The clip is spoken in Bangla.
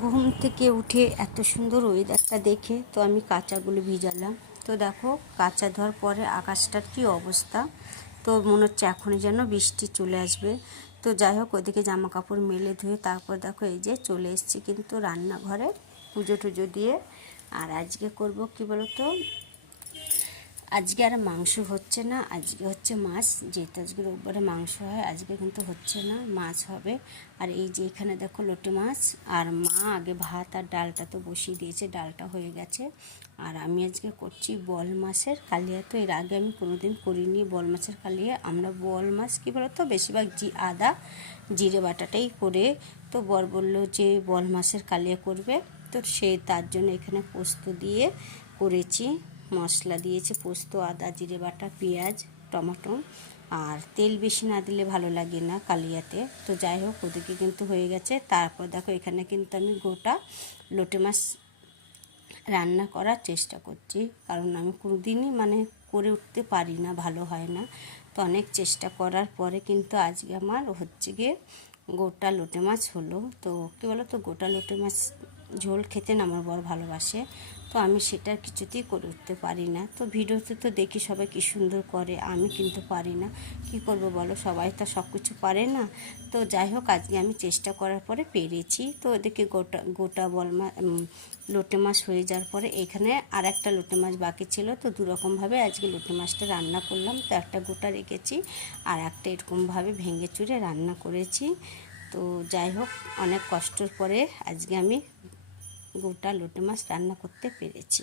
ঘুম থেকে উঠে এত সুন্দর ওয়েদারটা দেখে তো আমি কাঁচাগুলো ভিজালাম। তো দেখো কাঁচা ধোয়ার পরে আকাশটার কি অবস্থা, তো মনে হচ্ছে এখনই যেন বৃষ্টি চলে আসবে। তো যাই হোক ওইদিকে জামা কাপড় মেলে ধুয়ে তারপর দেখো এই যে চলে এসেছি কিন্তু রান্নাঘরে পুজো টুজো দিয়ে। আর আজকে করব কি বলো তো, আজকে আর মাংস হচ্ছে না, আজকে হচ্ছে মাছ। যেহেতু আজকে রোববারে মাংস হয়, আজকে কিন্তু হচ্ছে না, মাছ হবে। আর এই যে এখানে দেখো লোটে মাছ, আর মা আগে ভাত আর ডালটা তো বসিয়ে দিয়েছে, ডালটা হয়ে গেছে। আর আমি আজকে করছি বল মাছের কালিয়া। তো এর আগে আমি কোনোদিন করিনি বল মাছের কালিয়া। আমরা বল মাছ কী বলো তো বেশিরভাগ আদা জিরে বাটাটাই করে, তো বর বললো যে বল মাছের কালিয়া করবে, তো সে তার জন্য এখানে পোস্ত দিয়ে করেছি। মশলা দিয়েছি পোস্ত, আদা জিরে বাটা, পেঁয়াজ, টমেটো, আর তেল বেশি না দিলে ভালো লাগে না কালিয়াতে। তো যাই হোক ওদিকে কিন্তু হয়ে গেছে। তারপর দেখো এখানে কিন্তু আমি গোটা লোটে মাছ রান্না করার চেষ্টা করছি, কারণ আমি কোনোদিনই করে উঠতে পারি না, ভালো হয় না। তো অনেক চেষ্টা করার পরে কিন্তু আজকে আমার হচ্ছে গিয়ে গোটা লোটে মাছ হলো। তো কী বলো তো, গোটা লোটে মাছ ঝোল খেতে না আমার বড় ভালোবাসে, তো আমি সেটা কিছুতেই করে উঠতে পারি না। তো ভিডিওতে তো দেখি সবাই কী সুন্দর করে, আমি কিন্তু পারি না। কি করব বলো, সবাই তো সব কিছু পারে না। তো যাই হোক আজকে আমি চেষ্টা করার পরে পেরেছি। তো ওদেরকে গোটা গোটা লোটে মাছ হয়ে যাওয়ার পরে এখানে আর একটা লোটে মাছ বাকি ছিল, তো দুরকমভাবে আজকে লোটে মাছটা রান্না করলাম। তো একটা গোটা রেখেছি আর একটা এরকমভাবে ভেঙে চুরে রান্না করেছি। তো যাই হোক অনেক কষ্টের পরে আজকে আমি গোটা লোটে মাছ রান্না করতে পেরেছি।